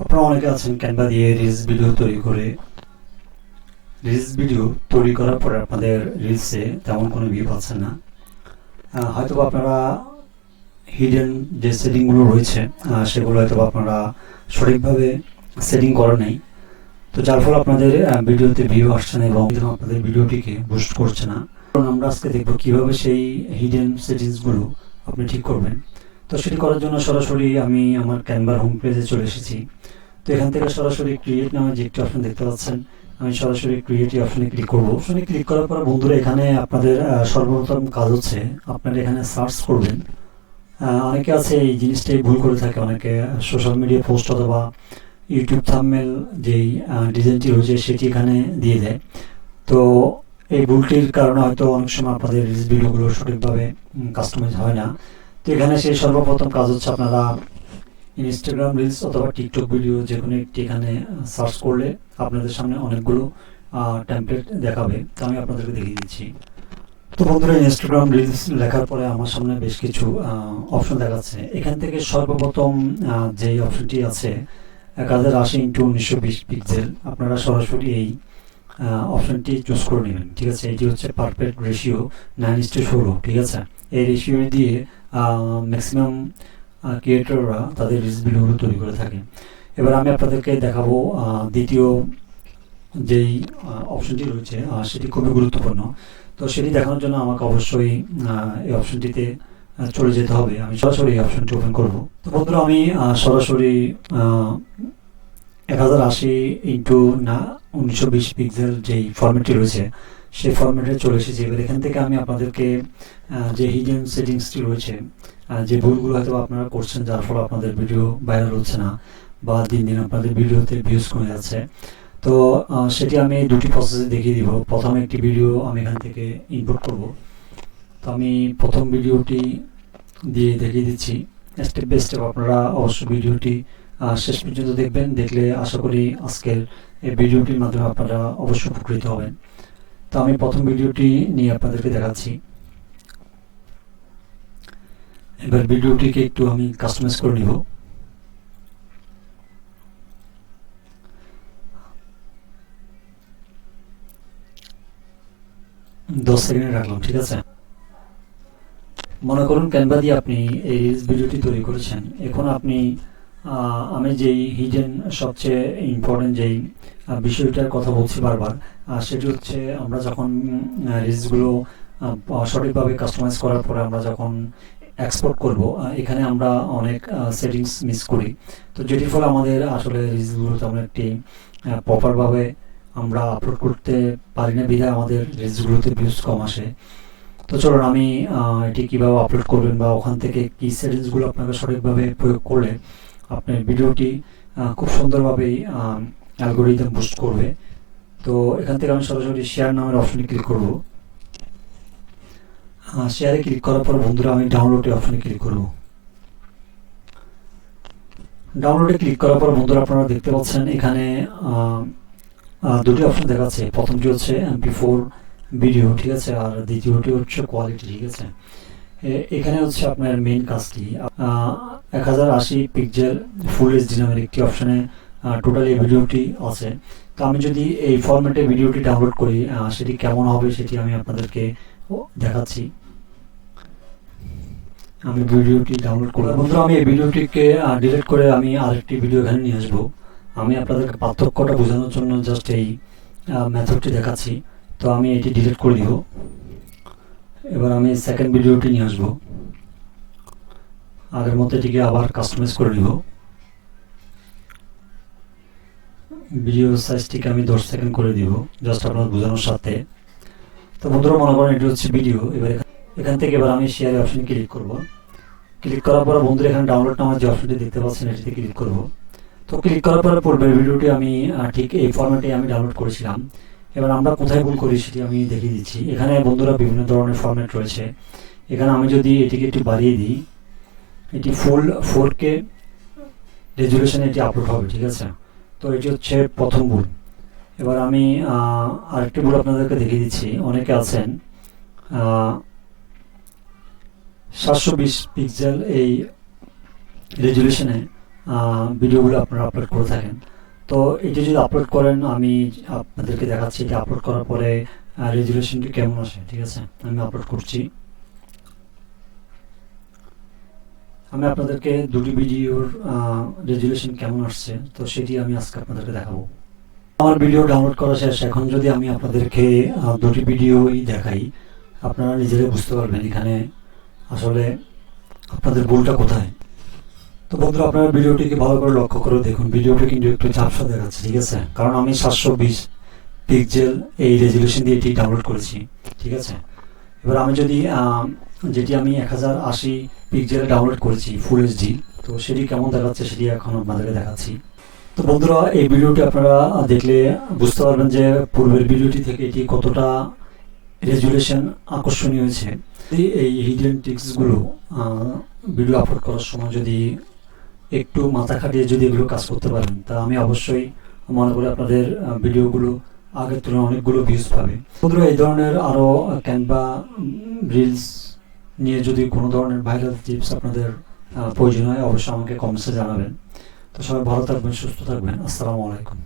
আপনারা অনেকে আছেন ক্যানভা দিয়ে রিলস ভিডিও তৈরি করে। রিলস ভিডিও তৈরি করার পরে আপনাদের রিলসে তেমন কোনো ভিউ পাচ্ছেন না। হয়তো আপনারা হিডেন যে সেটিংগুলো রয়েছে সেগুলো হয়তো আপনারা সঠিকভাবে সেটিং করা নেই। তো যার ফলে আপনাদের ভিডিওতে ভিউ আসছে না এবং আপনাদের ভিডিওটিকে বুস্ট করছে না। কারণ আমরা আজকে দেখব কীভাবে সেই হিডেন সেটিংসগুলো আপনি ঠিক করবেন। তো সেটি করার জন্য সরাসরি আমি আমার ক্যানভার হোম পেজে চলে এসেছি। তো এখান থেকে সরাসরি ক্রিয়েট নামে যে একটি অপশন দেখতে পাচ্ছেন, আমি সরাসরি ক্রিয়েট অপশনে ক্লিক করব। অপশনে ক্লিক করার পর বন্ধুরা, এখানে আপনাদের সর্বপ্রথম কাজ হচ্ছে আপনারা এখানে সার্চ করবেন। অনেকে আছে এই জিনিসটাই ভুল করে থাকে। অনেকে সোশ্যাল মিডিয়া পোস্ট অথবা ইউটিউব থাম্বনেল যেই ডিজাইনটি রয়েছে সেটি এখানে দিয়ে দেয়। তো এই ভুলটির কারণে হয়তো অনেক সময় আপনাদের ভিডিওগুলো সঠিকভাবে কাস্টমাইজ হয় না। তো এখানে সেই সর্বপ্রথম কাজ হচ্ছে আপনারা ইনস্টাগ্রাম রিলস অথবা টিকটক ভিডিও যে কোনো একটি এখানে সার্চ করলে আপনাদের সামনে অনেকগুলো টেমপ্লেট দেখাবে। তো আমি আপনাদেরকে দেখিয়ে দিচ্ছি। তো বন্ধুরা ইনস্টাগ্রাম রিলস লেখার পরে আমার সামনে বেশ কিছু অপশন দেখাচ্ছে। এখান থেকে সর্বপ্রথম যেই অপশনটি আছে এক হাজার আশি ইন্টু উনিশশো বিশ পিক্সেল আপনারা সরাসরি এই অপশনটি চুজ করে নেবেন। ঠিক আছে? এটি হচ্ছে পারফেক্ট রেশিও নাইন ইস্টু ষোলো ঠিক আছে? এই রেশিও দিয়ে ম্যাক্সিমাম ক্রিয়েটররা তাদের রিলস ভিডিওগুলো তৈরি করে থাকে। এবার আমি আপনাদেরকে দেখাবো দ্বিতীয় যেই অপশনটি রয়েছে সেটি খুবই গুরুত্বপূর্ণ। তো সেটি দেখানোর জন্য আমাকে অবশ্যই এই অপশনটিতে চলে যেতে হবে। আমি সরাসরি এই অপশনটি ওপেন করব। তো বন্ধুরা, আমি সরাসরি এক হাজার আশি ইন্টু না, উনিশশো বিশ পিক্সেল যেই ফরম্যাটটি রয়েছে, সেই ফরম্যাটে চলে এসেছি। এবার এখান থেকে আমি আপনাদেরকে যে হিডেন সেটিংসটি রয়েছে যে ভুলগুলো হয়তো আপনারা করছেন, যার ফলে আপনাদের ভিডিও ভাইরাল হচ্ছে না বা দিন দিন আপনাদের ভিডিওতে ভিউজ কমে যাচ্ছে। তো সেটি আমি দুটি প্রসেসে দেখিয়ে দিব। প্রথমে একটি ভিডিও আমি এখান থেকে ইনপুট করব। তো আমি প্রথম ভিডিওটি দিয়ে দেখিয়ে দিচ্ছি। স্টেপ বাই স্টেপ আপনারা অবশ্যই ভিডিওটি শেষ পর্যন্ত দেখবেন। দেখলে আশা করি আজকের এই ভিডিওটির মাধ্যমে আপনারা অবশ্যই উপকৃত হবেন। তো আমি প্রথম ভিডিওটি নিয়ে আপনাদেরকে দেখাচ্ছি। এবার ভিডিওটিকে একটু আমি কাস্টমাইজ করে নিব। দশ সেকেন্ডে রাখলাম, ঠিক আছে? মনে করুন ক্যানভা দিয়ে আপনি এই ভিডিওটি তৈরি করেছেন। এখন আপনি আমি যেই হিডেন সবচেয়ে ইম্পর্টেন্ট যেই বিষয়টার কথা বলছি বারবার সেটি হচ্ছে আমরা যখন রিলসগুলো সঠিকভাবে কাস্টমাইজ করার পরে আমরা যখন এক্সপোর্ট করব এখানে আমরা অনেক সেটিংস মিস করি। তো যেটির ফলে আমাদের আসলে রিলসগুলো তেমন একটি প্রপারভাবে আমরা আপলোড করতে পারি না, বিধায় আমাদের রিলসগুলোতে ভিউজ কম আসে। তো চলুন আমি এটি কীভাবে আপলোড করবেন বা ওখান থেকে কী সেটিংসগুলো আপনাকে সঠিকভাবে প্রয়োগ করলে আপনার ভিডিওটি খুব সুন্দরভাবেই অ্যালগোরিদম বুস্ট করবে। তো এখান থেকে আমি সরাসরি শেয়ার নামের অপশনে ক্লিক করব। শেয়ারে ক্লিক করার পর বন্ধুরা, আমি ডাউনলোডে অপশনে ক্লিক করব। ডাউনলোডে ক্লিক করার পর বন্ধুরা, আপনারা দেখতে পাচ্ছেন এখানে দুটি অপশন দেখাচ্ছে। প্রথমটি হচ্ছে এমপি ফোর ভিডিও ঠিক আছে? আর দ্বিতীয়টি হচ্ছে কোয়ালিটি ঠিক আছে? এখানে হচ্ছে আপনার মেইন কাজটি। এক হাজার আশি পিকচার ফুল এইচডি নামের একটি অপশনে টোটাল ভিডিওটি আছে। তো আমি যদি এই ফরম্যাটে ভিডিওটি ডাউনলোড করি সেটি কেমন হবে সেটি আমি আপনাদেরকে দেখাচ্ছি। আমি ভিডিওটি ডাউনলোড করলাম। বন্ধুরা, আমি এই ভিডিওটিকে ডিলিট করে আমি আরেকটি ভিডিও এখানে নিয়ে আসব। আমি আপনাদেরকে পার্থক্যটা বোঝানোর জন্য জাস্ট এই মেথডটি দেখাচ্ছি। তো আমি এটি ডিলিট করে দিব। এবার আমি সেকেন্ড ভিডিওটি নিয়ে আসব। আগের মতো এটিকে আবার কাস্টমাইজ করে নিব। ভিডিও সাইজটিকে আমি দশ সেকেন্ড করে দিব জাস্ট আপনার বোঝানোর সাথে। তো বন্ধুরা, মনে করেন এটি হচ্ছে ভিডিও এবার এখান- থেকে এবার আমি শেয়ার অপশনে ক্লিক করব। ক্লিক করার পর বন্ধুরা, এখানে ডাউনলোড নামার যে অপশনটি দেখতে পাচ্ছেন, এটিতে ক্লিক করব। তো ক্লিক করার পরে পূর্বের ভিডিওটি আমি ঠিক এই ফরম্যাটে আমি ডাউনলোড করেছিলাম। এবার আমরা কোথায় ভুল করি সেটি আমি দেখিয়ে দিচ্ছি। এখানে বন্ধুরা বিভিন্ন ধরনের ফরম্যাট রয়েছে। এখানে আমি যদি এটিকে একটু বাড়িয়ে দিই, এটি ফুল ফোর কে রেজুলেশনে এটি আপলোড হবে, ঠিক আছে? তো এটি হচ্ছে প্রথম ভুল। এবার আমি আরেকটি ভুল আপনাদেরকে দেখিয়ে দিচ্ছি। অনেকে আছেন সাতশো বিশ পিক্সেল এই রেজুলেশনে ভিডিওগুলো আপনারা আপলোড করে থাকেন। তো এটি যদি আপলোড করেন, আমি আপনাদেরকে দেখাচ্ছি এটা আপলোড করার পরে রেজুলেশনটি কেমন আসে, ঠিক আছে? আমি আপলোড করছি। আমি আপনাদেরকে দুটি ভিডিওর রেজুলেশন কেমন আসছে, তো সেটি আমি আজকে আপনাদেরকে দেখাবো। আমার ভিডিও ডাউনলোড করা শেষ। এখন যদি আমি আপনাদেরকে দুটি ভিডিওই দেখাই, আপনারা নিজেরাই বুঝতে পারবেন এখানে আসলে আপনাদের ভুলটা কোথায়? তো বন্ধুরা, আপনারা ভিডিওটিকে ভালো করে লক্ষ্য করে দেখুন। ভিডিওটি কিন্তু একটু ঝাপসা দেখাচ্ছে, ঠিক আছে? কারণ আমি সাতশো বিশ পিক্সেল এই রেজুলেশন দিয়ে এটি ডাউনলোড করেছি, ঠিক আছে? এবার আমি যদি যেটি আমি এক হাজার আশি পিক্সেলে ডাউনলোড করেছি ফুল এইচডি তো সেটি কেমন দেখাচ্ছে সেটি এখন আপনাদেরকে দেখাচ্ছি। তো বন্ধুরা, এই ভিডিওটি আপনারা দেখলে বুঝতে পারবেন যে পূর্বের ভিডিওটি থেকে এটি কতটা রেজুলেশন আকর্ষণীয় হয়েছে। এই হিডেন টিক্সগুলো ভিডিও আপলোড করার সময় যদি একটু মাথা খাটিয়ে যদি এগুলো কাজ করতে পারেন, তা আমি অবশ্যই মনে করি আপনাদের ভিডিওগুলো আগের তুলনায় অনেকগুলো ভিউজ পাবে। বন্ধুরা, এই ধরনের আরও ক্যানভা রিলস নিয়ে যদি কোনো ধরনের ভাইরাল টিপস আপনাদের প্রয়োজন হয়, অবশ্যই আমাকে কমেন্টসে জানাবেন। তো সবাই ভালো থাকবেন, সুস্থ থাকবেন। আসসালামু আলাইকুম।